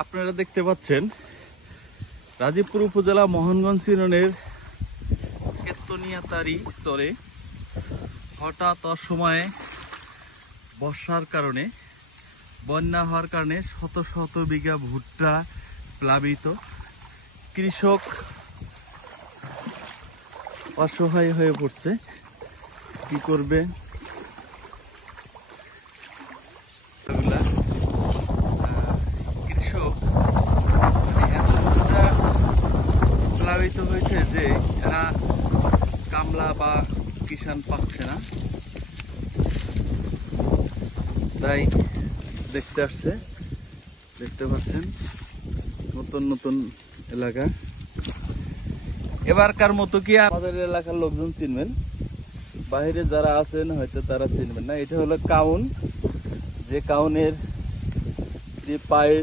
আপনারা দেখতে পাচ্ছেন রাজীবপুর উপজেলা মোহনগঞ্জ ইউনিয়নের কেতনিয়াতারি চরে হঠাৎ অসময়ে বর্ষার কারণে বন্যা হওয়ার কারণে শত শত বিঘা ভুট্টা প্লাবিত। কৃষক অসহায় হয়ে পড়ছে, কি করবে? কৃষক এতটা প্লাবিত হয়েছে যে এরা কামলা বা কিষান পাচ্ছে না, তাই দেখতে আসছে। দেখতে পাচ্ছেন নতুন নতুন এলাকা। এবারকার মতো কি আমাদের এলাকার লোকজন চিনবেন, বাইরে যারা আছেন হয়তো তারা চিনবেন না। এটা হলো কাউন, যে কাউনের যে পায়ে